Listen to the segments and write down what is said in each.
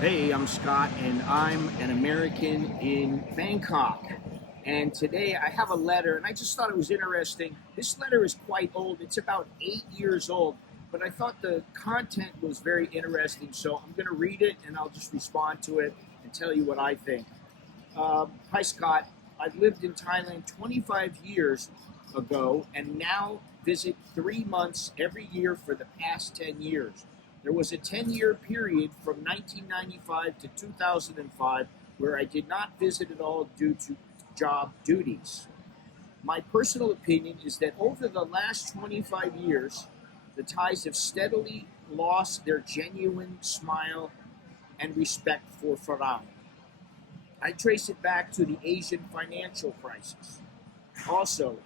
Hey, I'm Scott, and I'm an American in Bangkok. And today I have a letter, and I just thought it was interesting. This letter is quite old, it's about 8 years old, but I thought the content was very interesting, so I'm going to read it and I'll just respond to it and tell you what I think. Hi, Scott. I've lived in Thailand 25 years ago and now visit 3 months every year for the past 10 years. There was a 10-year period from 1995 to 2005 where I did not visit at all due to job duties. My personal opinion is that over the last 25 years, the Thais have steadily lost their genuine smile and respect for Farang. I trace it back to the Asian financial crisis. Also,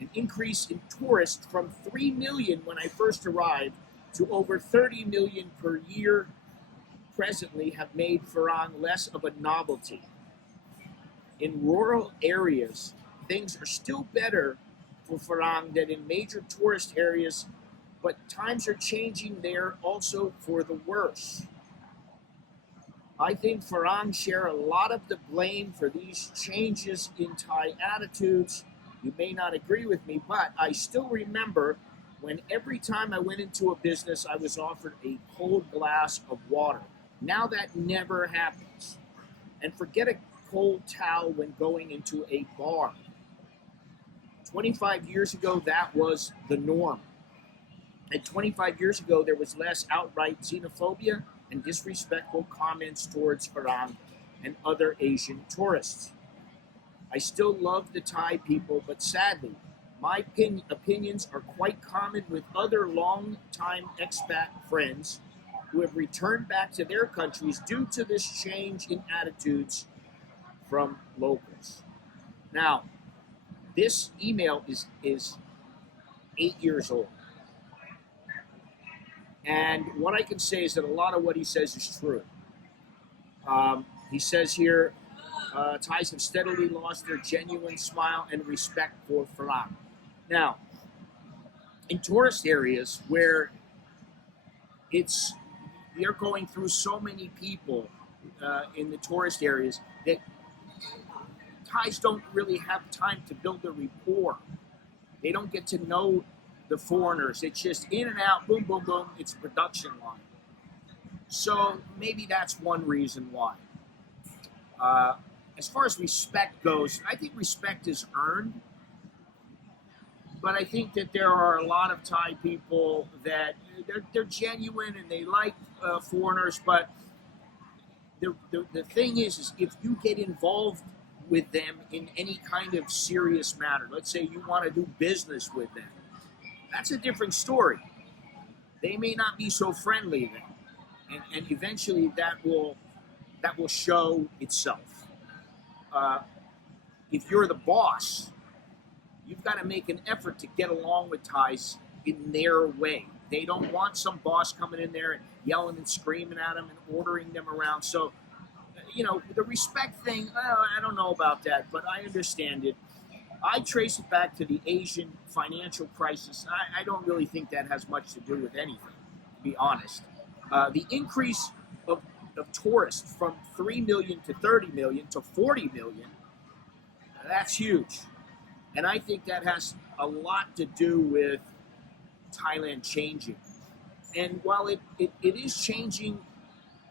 an increase in tourists from 3 million when I first arrived to over 30 million per year presently have made Farang less of a novelty. In rural areas, things are still better for Farang than in major tourist areas, but times are changing there also for the worse. I think Farang share a lot of the blame for these changes in Thai attitudes. You may not agree with me, but I still remember when every time I went into a business, I was offered a cold glass of water. Now that never happens. And forget a cold towel when going into a bar. 25 years ago, that was the norm. And 25 years ago, there was less outright xenophobia and disrespectful comments towards Farang and other Asian tourists. I still love the Thai people, but sadly, my opinions are quite common with other long-time expat friends who have returned back to their countries due to this change in attitudes from locals. Now, this email is 8 years old. And what I can say is that a lot of what he says is true. He says here, Thais have steadily lost their genuine smile and respect for Farang. Now, in tourist areas where it's they're going through so many people in the tourist areas that Thais don't really have time to build a rapport. They don't get to know the foreigners. It's just in and out, boom, boom, boom. It's a production line. So maybe that's one reason why. Uh, as far as respect goes, I think respect is earned, but I think that there are a lot of Thai people that they're genuine and they like foreigners, but the thing is if you get involved with them in any kind of serious matter, let's say you want to do business with them, that's a different story. They may not be so friendly then, and eventually that will show itself. Uh, if you're the boss, you've got to make an effort to get along with Thais in their way. They don't want some boss coming in there and yelling and screaming at them and ordering them around. So, the respect thing, I don't know about that, but I understand it. I trace it back to the Asian financial crisis. I don't really think that has much to do with anything, to be honest. The increase of tourists from 3 million to 30 million to 40 million, that's huge. And I think that has a lot to do with Thailand changing. And while it is changing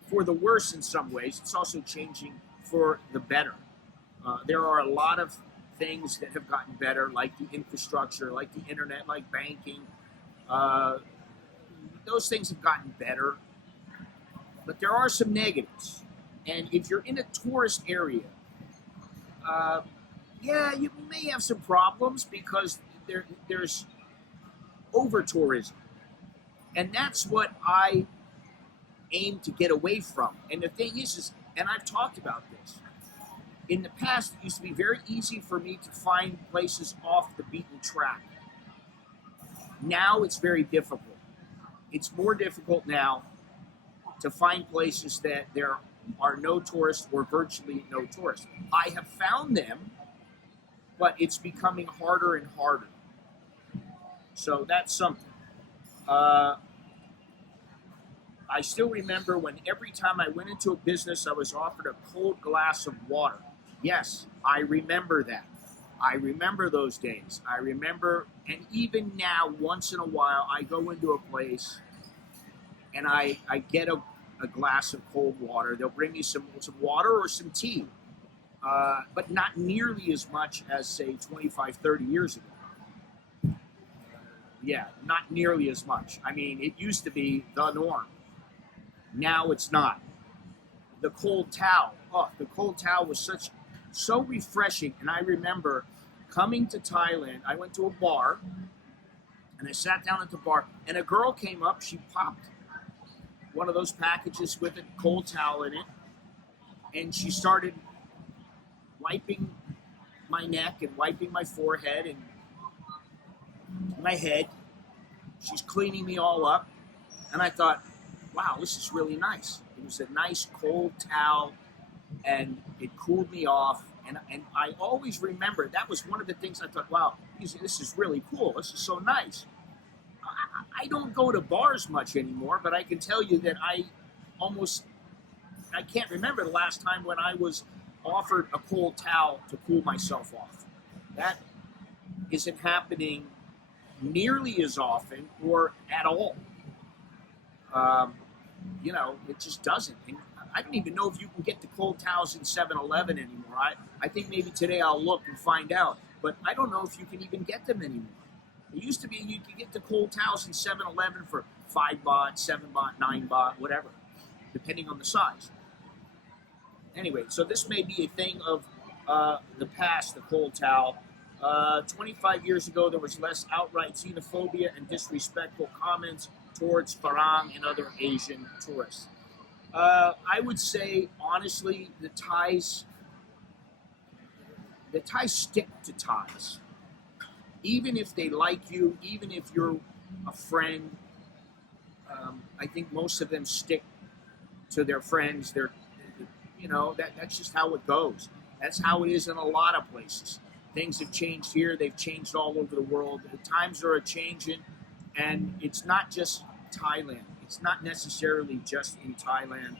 for the worse in some ways, it's also changing for the better. There are a lot of things that have gotten better, like the infrastructure, like the internet, like banking. Uh, those things have gotten better, but there are some negatives. And if you're in a tourist area, uh, yeah, you may have some problems because there's over tourism, and that's what I aim to get away from. And the thing is, and I've talked about this in the past. It used to be very easy for me to find places off the beaten track. Now it's very difficult. It's more difficult now to find places that there are no tourists or virtually no tourists. I have found them, but it's becoming harder and harder. So that's something. Uh, I still remember when every time I went into a business, I was offered a cold glass of water. Yes, I remember that. I remember those days. I remember, and even now, once in a while, I go into a place and I get a glass of cold water. They'll bring me some water or some tea, but not nearly as much as, say, 25, 30 years ago. Yeah, not nearly as much. I mean, it used to be the norm. Now it's not. The cold towel. Oh, the cold towel was so refreshing. And I remember coming to Thailand. I went to a bar and I sat down at the bar and a girl came up. She popped one of those packages with a cold towel in it, and she started wiping my neck and wiping my forehead and my head. She's cleaning me all up. And I thought, wow, this is really nice. It was a nice cold towel, and it cooled me off. And I always remember, that was one of the things I thought, wow, this is really cool. This is so nice. I don't go to bars much anymore, but I can tell you that I can't remember the last time when I was offered a cold towel to cool myself off. That isn't happening nearly as often or at all. It just doesn't. And I don't even know if you can get the cold towels in 7-Eleven anymore. I think maybe today I'll look and find out, but I don't know if you can even get them anymore. It used to be you could get the cold towels in 7-Eleven for 5 baht, 7 baht, 9 baht, whatever, depending on the size. Anyway, so this may be a thing of the past, the cold towel. 25 years ago, there was less outright xenophobia and disrespectful comments towards Farang and other Asian tourists. I would say, honestly, the Thais stick to Thais. Even if they like you, even if you're a friend, I think most of them stick to their friends. That's just how it goes. That's how it is in a lot of places. Things have changed here. They've changed all over the world. The times are a-changing, and it's not just Thailand. It's not necessarily just in Thailand.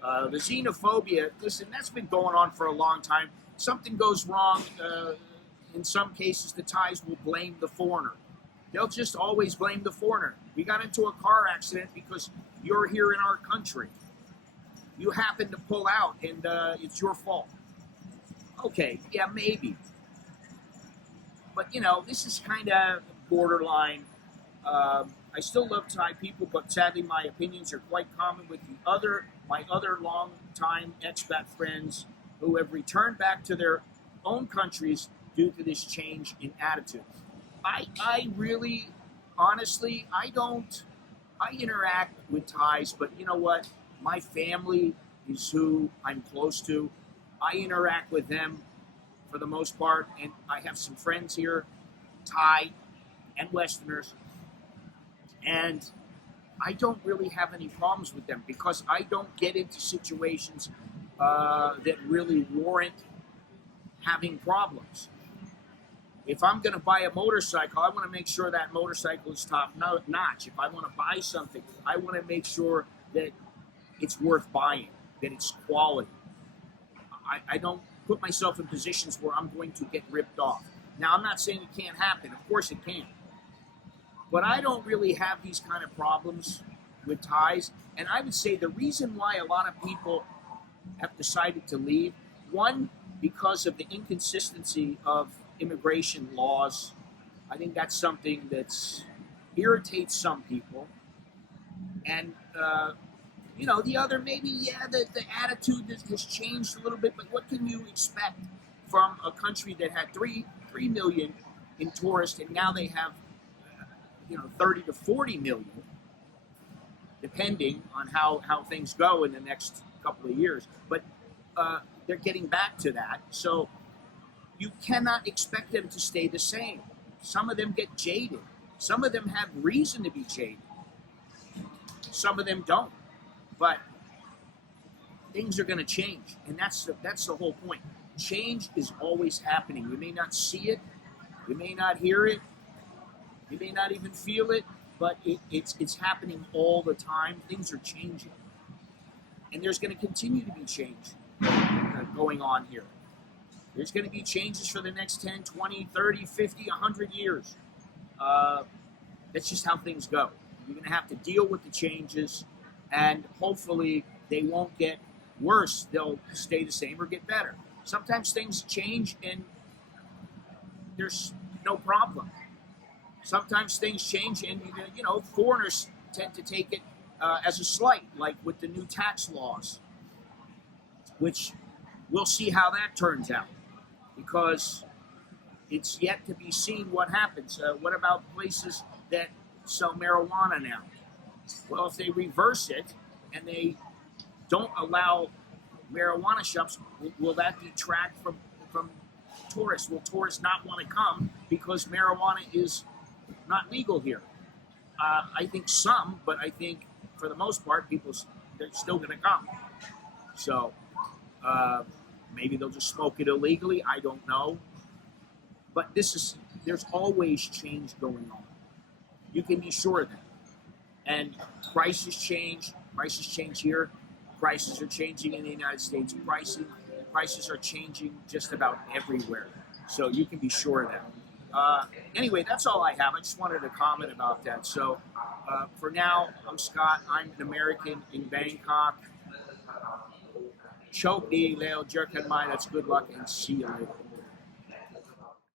The xenophobia, listen, that's been going on for a long time. Something goes wrong, in some cases, the Thais will blame the foreigner. They'll just always blame the foreigner. We got into a car accident because you're here in our country. You happen to pull out, and it's your fault. Okay, yeah, maybe. But, this is kind of borderline. I still love Thai people, but sadly my opinions are quite common with my other long-time expat friends who have returned back to their own countries due to this change in attitude. I really, honestly, I interact with Thais, but you know what? My family is who I'm close to. I interact with them for the most part, and I have some friends here, Thai and Westerners, and I don't really have any problems with them because I don't get into situations that really warrant having problems. If I'm going to buy a motorcycle, I want to make sure that motorcycle is top notch. If I want to buy something, I want to make sure that it's worth buying, that it's quality. I don't put myself in positions where I'm going to get ripped off. Now, I'm not saying it can't happen. Of course it can. But I don't really have these kind of problems with Thais. And I would say the reason why a lot of people have decided to leave, one, because of the inconsistency of immigration laws. I think that's something that irritates some people. And, the other, maybe, the attitude has changed a little bit, but what can you expect from a country that had 3 million in tourists, and now they have, 30 to 40 million, depending on how things go in the next couple of years. But they're getting back to that. So you cannot expect them to stay the same. Some of them get jaded. Some of them have reason to be jaded. Some of them don't. But things are going to change, and that's the whole point. Change is always happening. You may not see it, you may not hear it, you may not even feel it, but it's happening all the time. Things are changing, and there's going to continue to be change going on here. There's going to be changes for the next 10, 20, 30, 50, 100 years. That's just how things go. You're going to have to deal with the changes, and hopefully they won't get worse. They'll stay the same or get better. Sometimes things change and there's no problem. Sometimes things change and, foreigners tend to take it as a slight, like with the new tax laws, which we'll see how that turns out, because it's yet to be seen what happens. What about places that sell marijuana now? Well, if they reverse it and they don't allow marijuana shops, will that detract from tourists? Will tourists not want to come because marijuana is not legal here? I think some, but I think for the most part, they're still going to come. So maybe they'll just smoke it illegally. I don't know. But there's always change going on. You can be sure of that. And prices change. Prices change here. Prices are changing in the United States. Prices are changing just about everywhere. So you can be sure of that. Anyway, that's all I have. I just wanted to comment about that. So for now, I'm Scott. I'm an American in Bangkok. Choke Leo Jerk and mine. That's good luck and see you later.